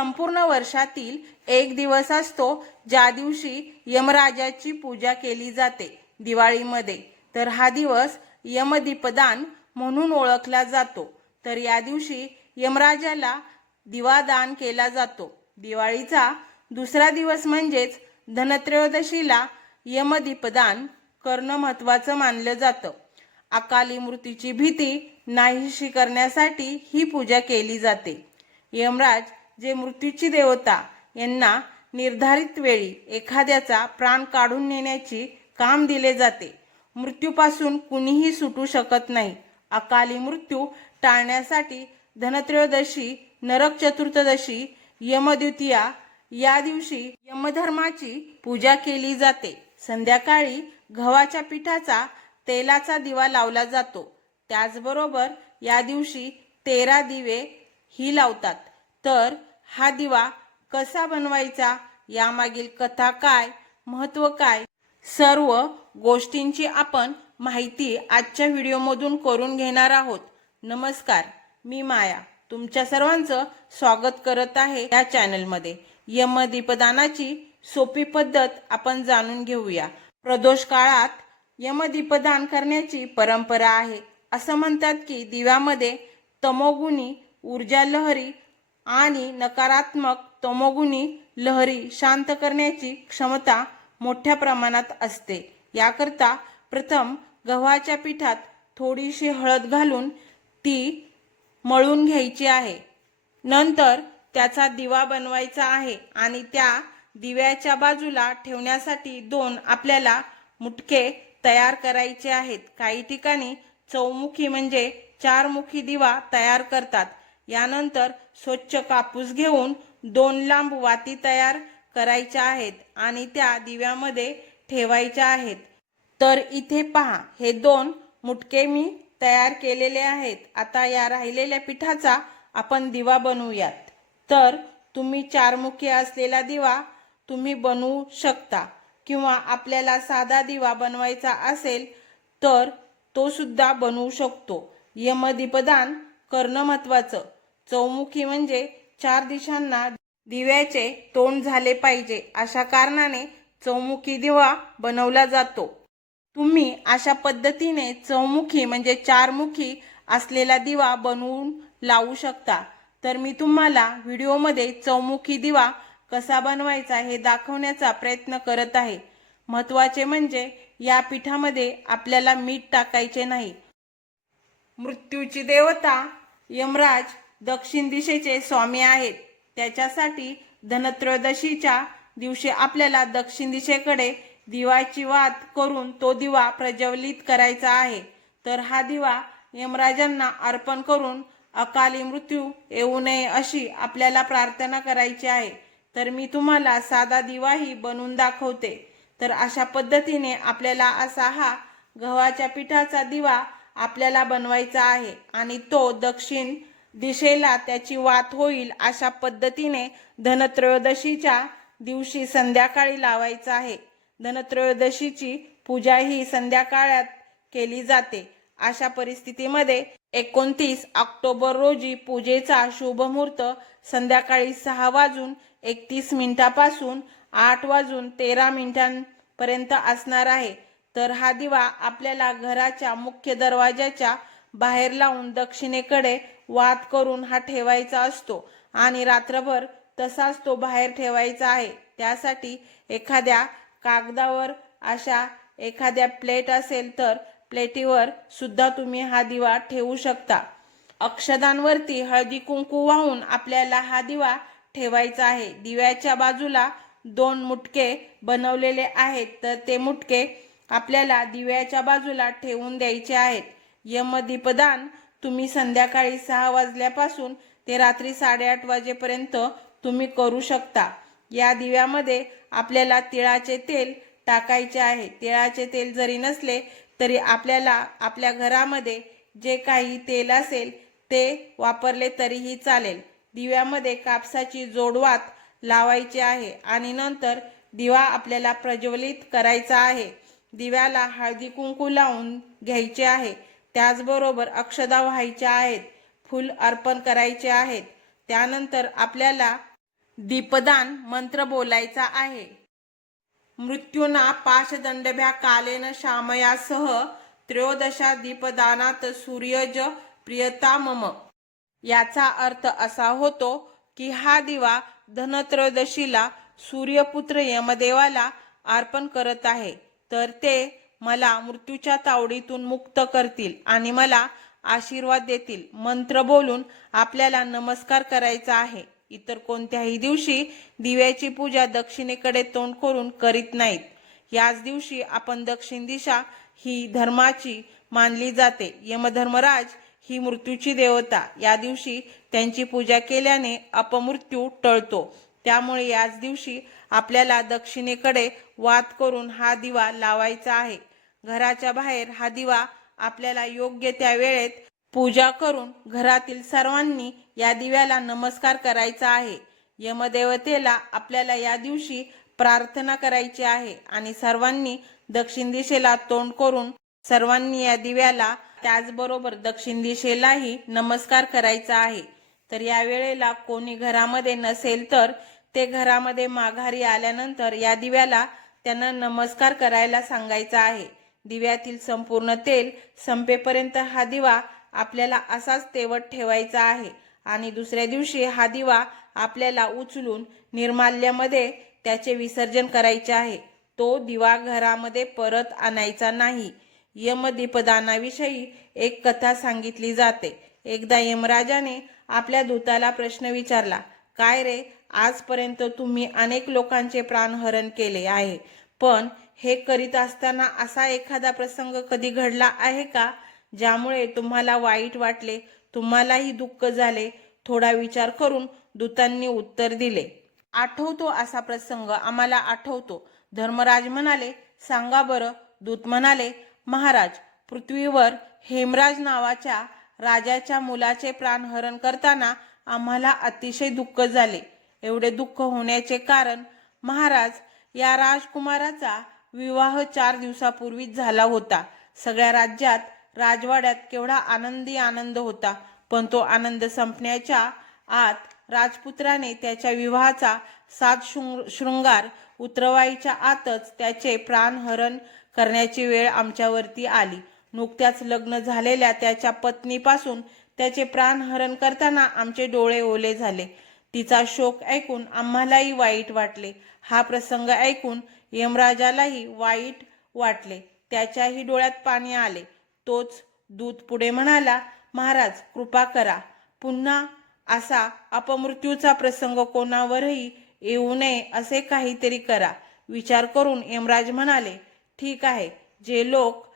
संपूर्ण वर्षातील एक दिवस असतो ज्या दिवशी यमराजाची पूजा केली जाते दिवाळीमध्ये। तर हा दिवस यमदीपदान म्हणून ओळखला जातो। तर या दिवशी यमराजाला दिवादान केला जातो। दिवाळीचा दुसरा दिवस म्हणजेच धनत्रयोदशीला यमदीपदान करणं महत्त्वाचं मानलं जातं। अकाली मृत्यूची भीती नाहीशी करण्यासाठी ही पूजा केली जाते। यमराज जे मृत्यूची देवता यांना निर्धारित वेळी एखाद्याचा प्राण काढून नेण्याची काम दिले जाते। मृत्यूपासून कुणीही सुटू शकत नाही। अकाली मृत्यू टाळण्यासाठी धनत्रयोदशी, नरक चतुर्दशी, यमद्वितीया या दिवशी यमधर्माची पूजा केली जाते। संध्याकाळी गव्हाच्या पिठाचा तेलाचा दिवा लावला जातो। त्याचबरोबर या दिवशी 13 दिवे ही लावतात। तर हा दिवा कसा बनवायचा, यामागील कथा काय, महत्त्व काय, सर्व गोष्टींची आपण माहिती आजच्या व्हिडिओमधून करून घेणार आहोत। नमस्कार, मी माया तुमच्या सर्वांचं स्वागत करत आहे या चॅनलमध्ये। यमदीपदानाची सोपी पद्धत आपण जाणून घेऊया। प्रदोष काळात यमदीपदान करण्याची परंपरा आहे। असं म्हणतात की दिव्यामध्ये तमोगुणी ऊर्जा लहरी आणि नकारात्मक तमोगुणी लहरी शांत करण्याची क्षमता मोठ्या प्रमाणात असते। याकरता प्रथम गव्हाच्या पिठात थोडीशी हळद घालून ती मळून घ्यायची आहे। नंतर त्याचा दिवा बनवायचा आहे आणि त्या दिव्याच्या बाजूला ठेवण्यासाठी 2 आपल्याला मुटके तयार करायचे आहेत। काही ठिकाणी चौमुखी म्हणजे 4 मुखी दिवा तयार करतात। यानंतर स्वच्छ कापूस घेऊन 2 लांब वाती तयार करायच्या आहेत आणि त्या दिव्यामध्ये ठेवायच्या आहेत। तर इथे पहा, हे 2 मुटके मी तयार केलेले आहेत। आता या राहिलेल्या पिठाचा आपण दिवा बनवूयात। तर तुम्ही 4 मुखी असलेला दिवा तुम्ही बनवू शकता किंवा आपल्याला साधा दिवा बनवायचा असेल तर तो सुद्धा बनवू शकतो। यमदीपदान करणं महत्त्वाचं। चौमुखी म्हणजे 4 दिशांना दिव्याचे तोंड झाले पाहिजे, अशा कारणाने चौमुखी दिवा बनवला जातो। तुम्ही अशा पद्धतीने चौमुखी म्हणजे 4 मुखी असलेला दिवा बनवून लावू शकता। तर मी तुम्हाला व्हिडिओमध्ये चौमुखी दिवा कसा बनवायचा हे दाखवण्याचा प्रयत्न करत आहे। महत्त्वाचे म्हणजे या पिठामध्ये आपल्याला मीठ टाकायचे नाही। मृत्यूची देवता यमराज दक्षिण दिशेचे स्वामी आहेत। त्याच्यासाठी धनत्रयोदशीच्या दिवशी आपल्याला दक्षिण दिशेकडे दिव्याची वात करून तो दिवा प्रज्वलित करायचा आहे। तर हा दिवा यमराजांना अर्पण करून अकाली मृत्यू येऊ नये अशी आपल्याला प्रार्थना करायची आहे। तर मी तुम्हाला साधा दिवाही बनवून दाखवते। तर अशा पद्धतीने आपल्याला असा हा गव्हाच्या पिठाचा दिवा आपल्याला बनवायचा आहे आणि तो दक्षिण दिशेला त्याची वात होईल अशा पद्धतीने धनत्रयोदशीच्या दिवशी संध्याकाळी लावायचा आहे। धनत्रयोदशीची पूजा ही संध्याकाळात केली जाते। अशा परिस्थितीमध्ये 29 ऑक्टोबर रोजी पूजेचा शुभ मुहूर्त संध्याकाळी 6:31 पासून 8:13 पर्यंत असणार आहे। तर हा दिवा आपल्याला घराच्या मुख्य दरवाजाच्या बाहेर लावून दक्षिणेकडे वात करून हा ठेवायचा असतो आणि रात्रभर तसाच तो बाहेर ठेवायचा आहे। त्यासाठी एखाद्या कागदावर अशा एखाद्या प्लेट असेल तर प्लेटीवर सुद्धा तुम्ही हा दिवा ठेवू शकता। अक्षदांवरती हळदी कुंकू वाहून आपल्याला हा दिवा ठेवायचा आहे। दिव्याच्या बाजूला 2 मुटके बनवलेले आहेत, तर ते मुटके आपल्याला दिव्याच्या बाजूला ठेवून द्यायचे आहेत। यमदीपदान तुम्ही संध्याकाळी 6 वाजल्यापासून ते रात्री 8:30 वाजेपर्यंत तुम्ही करू शकता। या दिव्यामध्ये आपल्याला तिळाचे तेल टाकायचे आहे। तिळाचे तेल जरी नसले तरी आपल्याला आपल्या घरामध्ये जे काही तेल असेल ते वापरले तरीही चालेल। दिव्यामध्ये कापसाची जोडवात लावायची आहे आणि नंतर दिवा आपल्याला प्रज्वलित करायचा आहे। दिव्याला हळदी कुंकू लावून घ्यायचे आहे। त्याचबरोबर अक्षदा व्हायच्या आहेत, फूल अर्पण करायचे आहेत। त्यानंतर आपल्याला दीपदान मंत्र बोलायचा आहे. मृत्यूना पाशदंडभ्या कालेन शामयासह त्रयोदशा दीपदानात सूर्यज प्रियता मम. याचा अर्थ असा होतो की हा दिवा धनत्रयोदशीला सूर्यपुत्र यमदेवाला अर्पण करत आहे, तर ते मला मृत्यूच्या तावडीतून मुक्त करतील आणि मला आशीर्वाद देतील. मंत्र बोलून आपल्याला नमस्कार करायचा आहे. इतर कोणत्याही दिवशी दिव्याची पूजा दक्षिणेकडे तोंड करून करीत नाहीत. याच दिवशी आपण दक्षिण दिशा ही धर्माची मानली जाते. यमधर्मराज ही मृत्यूची देवता. या दिवशी त्यांची पूजा केल्याने अपमृत्यू टळतो. त्यामुळे याच दिवशी आपल्याला दक्षिणेकडे वात करून हा दिवा लावायचा आहे. घराच्या बाहेर हा दिवा आपल्याला योग्य त्या वेळेत पूजा करून घरातील सर्वांनी या दिव्याला नमस्कार करायचा आहे. यमदेवतेला आपल्याला या दिवशी प्रार्थना करायची आहे आणि सर्वांनी दक्षिण दिशेला तोंड करून सर्वांनी या दिव्याला त्याचबरोबर दक्षिण दिशेलाही नमस्कार करायचा आहे. तर या वेळेला कोणी घरामध्ये नसेल तर ते घरामध्ये माघारी आल्यानंतर या दिव्याला त्यांना नमस्कार करायला सांगायचा आहे. दिव्यातील संपूर्ण तेल संपेपर्यंत हा दिवा आपल्याला असाच तेवत ठेवायचा आहे आणि दुसऱ्या दिवशी हा दिवा आपल्याला उचलून निर्माल्यामध्ये त्याचे विसर्जन करायचे आहे. तो दिवा घरामध्ये परत आणायचा नाही. यमदीपदानाविषयी एक कथा सांगितली जाते. एकदा यमराजाने आपल्या दूताला प्रश्न विचारला, काय रे, आजपर्यंत तुम्ही अनेक लोकांचे प्राणहरण केले आहे, पण हे करीत असताना असा एखादा प्रसंग कधी घडला आहे का ज्यामुळे तुम्हाला वाईट वाटले, तुम्हालाही दुःख झाले? थोडा विचार करून दूतांनी उत्तर दिले, आठवतो असा प्रसंग आम्हाला आठवतो. धर्मराज म्हणाले, सांगा बरं. दूत म्हणाले, महाराज, पृथ्वीवर हेमराज नावाच्या राजाच्या मुलाचे प्राणहरण करताना आम्हाला अतिशय दुःख झाले. एवढे दुःख होण्याचे कारण, महाराज, या राजकुमाराचा विवाह 4 दिवसापूर्वीच झाला होता. सगळ्या राज्यात राजवाड्यात केवढा आनंदी आनंद होता, पण तो आनंद संपण्याच्या आत राजपुत्राने त्याच्या विवाहाचा 7 शृंगार उतरवायच्या आतच त्याचे प्राणहरण करण्याची वेळ आमच्यावरती आली. नुकत्याच लग्न झालेल्या त्याच्या पत्नीपासून त्याचे प्राणहरण करताना आमचे डोळे ओले झाले. तिचा शोक ऐकून आम्हालाही वाईट वाटले. हा प्रसंग ऐकून यमराजालाही वाईट वाटले. त्याच्याही डोळ्यात पाणी आले. तोच दूत पुढे म्हणाला, महाराज, कृपा करा, पुन्हा असा अपमृत्यूचा प्रसंग कोणावरही येऊ नये असे काहीतरी करा. विचार करून यमराज म्हणाले, ठीक आहे. जे लोक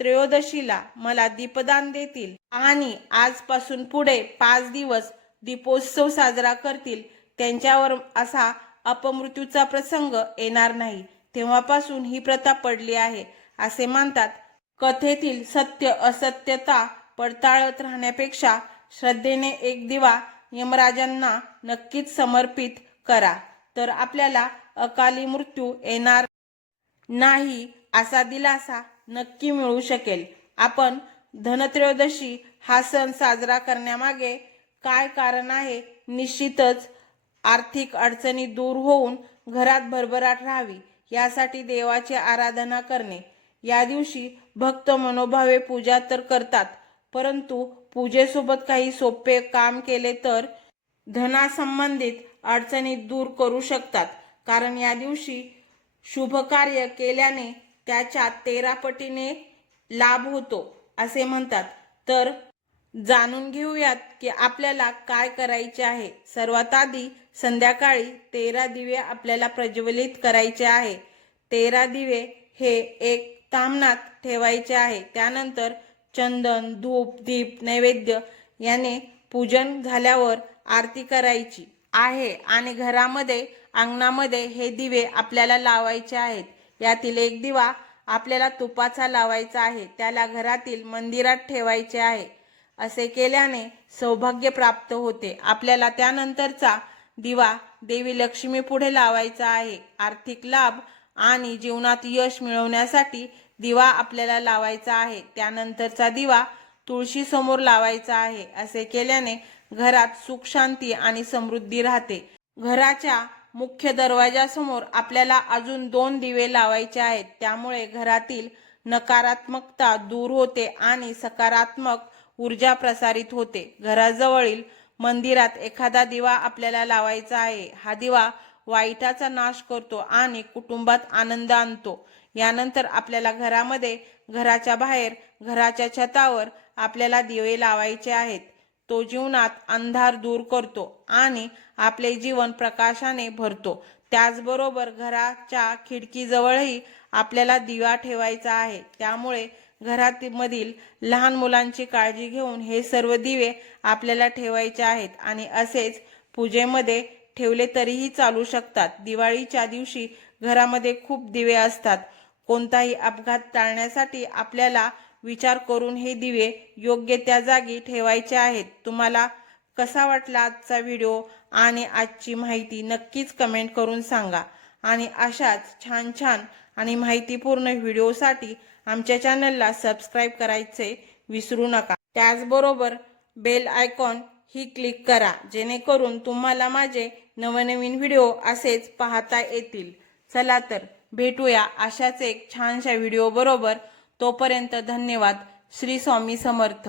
त्रयोदशीला मला दीपदान देतील आणि आजपासून पुढे 5 दिवस दीपोत्सव साजरा करतील, त्यांच्यावर असा अपमृत्यूचा प्रसंग येणार नाही. तेव्हापासून ही प्रथा पडली आहे असे मानतात. कथेतील सत्य असत्यता पडताळत राहण्यापेक्षा श्रद्धेने एक दिवा यमराजांना नक्कीच समर्पित करा, तर आपल्याला अकाली मृत्यू येणार नाही असा दिलासा नक्की मिळू शकेल. आपण धनत्रयोदशी हा सण साजरा करण्यामागे काय कारण आहे? निश्चितच आर्थिक अडचणी दूर होऊन घरात भरभराट राहावी यासाठी देवाची आराधना करणे. या दिवशी भक्त मनोभावे पूजा तर करतात, परंतु पूजेसोबत काही सोपे काम केले तर धनासंबंधित अडचणी दूर करू शकतात. कारण या दिवशी शुभ कार्य केल्याने त्याच्या 13 पटीने लाभ होतो असे म्हणतात. तर जाणून घेऊयात की आपल्याला काय करायचे आहे. सर्वात आधी संध्याकाळी 13 दिवे आपल्याला प्रज्वलित करायचे आहे. 13 दिवे हे एक ताम्हणात ठेवायचे आहे. त्यानंतर चंदन, धूप, दीप, नैवेद्य याने पूजन झाल्यावर आरती करायची आहे आणि घरामध्ये, अंगणामध्ये हे दिवे आपल्याला लावायचे आहेत. यातील एक दिवा आपल्याला तुपाचा लावायचा आहे. त्याला घरातील मंदिरात ठेवायचे आहे. असे केल्याने सौभाग्य प्राप्त होते. आपल्याला त्यानंतरचा दिवा देवी लक्ष्मी पुढे लावायचा आहे. आर्थिक लाभ आणि जीवनात यश मिळवण्यासाठी दिवा आपल्याला लावायचा आहे. त्यानंतरचा दिवा तुळशी समोर लावायचा आहे. असे केल्याने घरात सुख, शांती आणि समृद्धी राहते. घराच्या मुख्य दरवाजासमोर आपल्याला अजून 2 दिवे लावायचे आहेत. त्यामुळे घरातील नकारात्मकता दूर होते आणि सकारात्मक ऊर्जा प्रसारित होते. घराजवळील मंदिरात एखादा दिवा आपल्याला लावायचा आहे. हा दिवा वाईटाचा नाश करतो आणि कुटुंबात आनंद आणतो. यानंतर आपल्याला घरामध्ये, घराच्या बाहेर, घराच्या छतावर आपल्याला दिवे लावायचे आहेत. तो जीवनात अंधार दूर करतो आणि आपले जीवन प्रकाशाने भरतो. त्याचबरोबर घराच्या खिडकीजवळही आपल्याला दिवा ठेवायचा आहे. त्यामुळे घरामधील लहान मुलांची काळजी घेऊन हे सर्व दिवे आपल्याला ठेवायचे आहेत आणि असेच पूजेमध्ये ठेवले तरीही चालू शकतात. दिवाळीच्या दिवशी घरामध्ये खूप दिवे असतात. कोणताही अपघात टाळण्यासाठी आपल्याला विचार करून हे दिवे योग्य त्या जागी ठेवायचे आहेत. तुम्हाला कसा वाटला आजचा व्हिडिओ आणि आजची माहिती नक्कीच कमेंट करून सांगा आणि अशाच छान छान आणि माहितीपूर्ण व्हिडिओसाठी आमच्या चॅनलला सबस्क्राईब करायचे विसरू नका. त्याचबरोबर बेल आयकॉन ही क्लिक करा, जेणेकरून तुम्हाला माझे नवनवीन व्हिडिओ असेच पाहता येतील. चला तर भेटूया अशाच एक छानशा व्हिडिओ बरोबर. तोपर्यंत धन्यवाद. श्री स्वामी समर्थ.